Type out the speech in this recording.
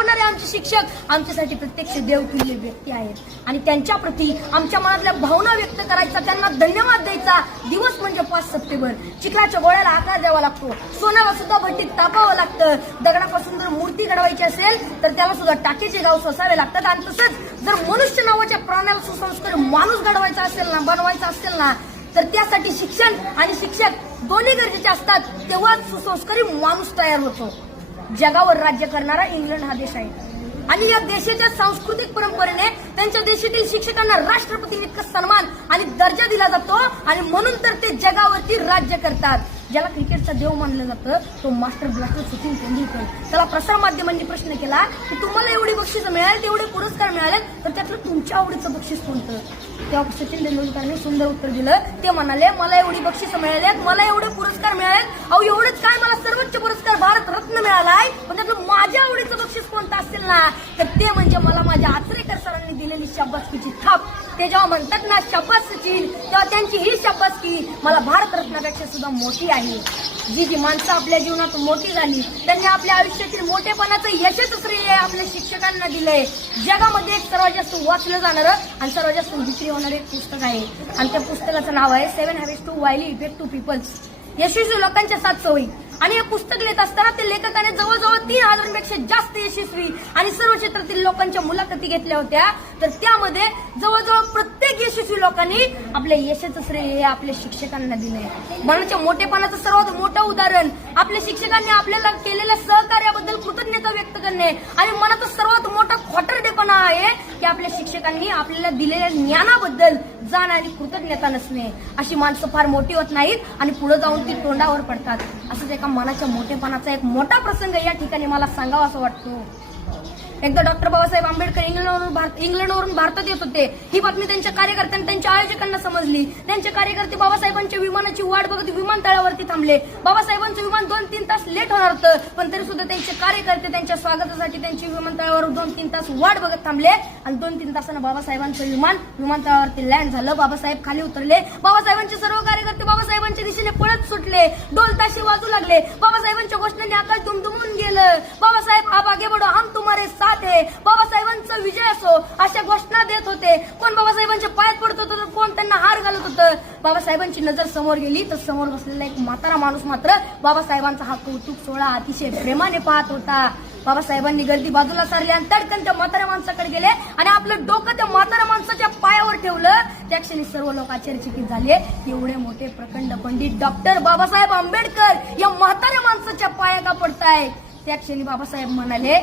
राबणारे आमचे शिक्षक आमच्यासाठी प्रत्यक्ष देवतुल्य व्यक्ती आहेत आणि त्यांच्या प्रती आमच्या मनातल्या भावना व्यक्त करायचा, त्यांना धन्यवाद द्यायचा दिवस म्हणजे 5 सप्टेंबर. चिखलाच्या गोळ्याला आकार द्यावा लागतो, सोन्याला सुद्धा भट्टीत तापावं लागतं, दगडापासून जर मूर्ती घडवायची असेल तर त्याला सुद्धा टाकेचे गाव सोसावे लागतात. आणि तसंच जर मनुष्य नावाच्या प्राण्याला सुसंस्कारी माणूस घडवायचा असेल ना, बनवायचा असेल ना, तर त्यासाठी शिक्षण आणि शिक्षक दोन्ही गरजेचे असतात. तेव्हा सुसंस्कारी माणूस तयार होतो. जगावर राज्य करणारा इंग्लंड हा देश आहे आणि या देशाच्या सांस्कृतिक परंपरेने त्यांच्या देशातील शिक्षकांना राष्ट्रपतींइतका सन्मान आणि दर्जा दिला जातो आणि म्हणून तर ते जगावरती राज्य करतात. ज्याला क्रिकेटचा देव मानलं जातं तो मास्टर ब्लास्टर सचिन तेंडुलकर. त्याला प्रसार माध्यमांनी प्रश्न केला की तुम्हाला एवढी बक्षीस मिळाली, तेवढे पुरस्कार मिळाले, तर त्यातलं तुमच्या आवडीचं बक्षीस कोणतं? तेव्हा सचिन तेंडुलकरने सुंदर उत्तर दिलं. ते म्हणाले, मला एवढी बक्षीस मिळाली, मला एवढे पुरस्कार मिळालेत, अहो एवढंच काय, मला सर्वोच्च पुरस्कार भारत रत्न मिळालाय, पण त्यातलं माझ्या आवडीचं बक्षीस कोणतं असेल ना, तर ते म्हणजे मला माझ्या आचरेकर सरांनी दिलेली शाबासकीची थाप. ते जेव्हा म्हणतात ना शाबास सचिन, तेव्हा त्यांची ही शाबासकी मला भारत रत्नापेक्षा सुद्धा मोठी आहे. जी माणसं आपल्या जीवनात मोठी झाली त्यांनी आपल्या आयुष्यातील मोठेपणाचं यशच श्रेय आपल्या शिक्षकांना दिलंय. जगामध्ये एक सर्वात जास्त वाचलं जाणारं आणि सर्वात जास्त विक्री होणारं एक पुस्तक आहे आणि त्या पुस्तकाचं नाव आहे 7 Habits to Highly Effective People. यशस्वी लोकांच्या 7 सवयी. आणि हे पुस्तक लिहित असताना ते लेखकाने जवळजवळ 3000पेक्षा जास्त यशस्वी आणि सर्व क्षेत्रातील लोकांच्या मुलाखती घेतल्या होत्या. तर त्यामध्ये जवळजवळ प्रत्येक यशस्वी लोकांनी आपल्या यशाचं श्रेय आपल्या शिक्षकांना दिलंय. मनाच्या मोठेपणाचं सर्वात मोठं उदाहरण आपल्या शिक्षकांनी आपल्याला केलेल्या सहकार्याबद्दल कृतज्ञता व्यक्त करणे आणि मनाचा सर्वात मोठा खोटरडेपणा आहे की आपल्या शिक्षकांनी आपल्याला दिलेल्या ज्ञानाबद्दल जाण आणि कृतज्ञता नसणे. अशी माणसं फार मोठी होत नाहीत आणि पुढे जाऊन ती तोंडावर पडतात. असंच एका मनाच्या मोठेपणाचा एक मोठा प्रसंग या ठिकाणी मला सांगावा असं वाटतो. एकदा डॉक्टर बाबासाहेब आंबेडकर इंग्लंडवरून भारतात येत होते. ही बातमी त्यांच्या कार्यकर्त्यांना, त्यांच्या आयोजकांना समजली. त्यांचे कार्यकर्ते बाबासाहेबांच्या विमानाची वाट बघत विमानतळावरती थांबले. बाबासाहेबांचं विमान 2-3 तास लेट होणार होतं, पण तरी सुद्धा त्यांचे कार्यकर्ते त्यांच्या स्वागतासाठी त्यांची विमानतळावर 2-3 तास वाट बघत थांबले आणि 2-3 तासानं बाबासाहेबांचं विमान विमानतळावरती लँड झालं. बाबासाहेब खाली उतरले. बाबासाहेबांचे सर्व कार्यकर्ते बाबासाहेबांच्या दिशेने पळत सुटले. ढोल ताशे वाजू लागले. बाबासाहेबांच्या घोषणांनी आकाश दुमदुमून गेलं. बाबासाहेब आप आगे बढ़ो, हम तुम्हारे साथ है. बाबासाहेबांचा विजय असो अशा घोषणा देत होते. कोण बाबासाहेबांच्या पायात पडत होतं तर कोण त्यांना हार घालत होतं. बाबासाहेबांची नजर समोर गेली तर समोर बसलेला एक म्हातारा माणूस मात्र बाबासाहेबांचा हा कौतुक सोहळा अतिशय प्रेमाने पाहत होता. बाबासाहेबांनी गर्दी बाजूला सारली आणि तडकन त्या म्हाताऱ्या माणसाकडे गेले आणि आपलं डोकं त्या म्हाताऱ्या माणसाच्या पायावर ठेवलं. त्या क्षणी सर्व लोक आश्चर्यचकित झाले. एवढे मोठे प्रखंड पंडित डॉक्टर बाबासाहेब आंबेडकर या म्हाताऱ्या माणसाच्या पाया का पडताय? त्या क्षणी बाबासाहेब म्हणाले,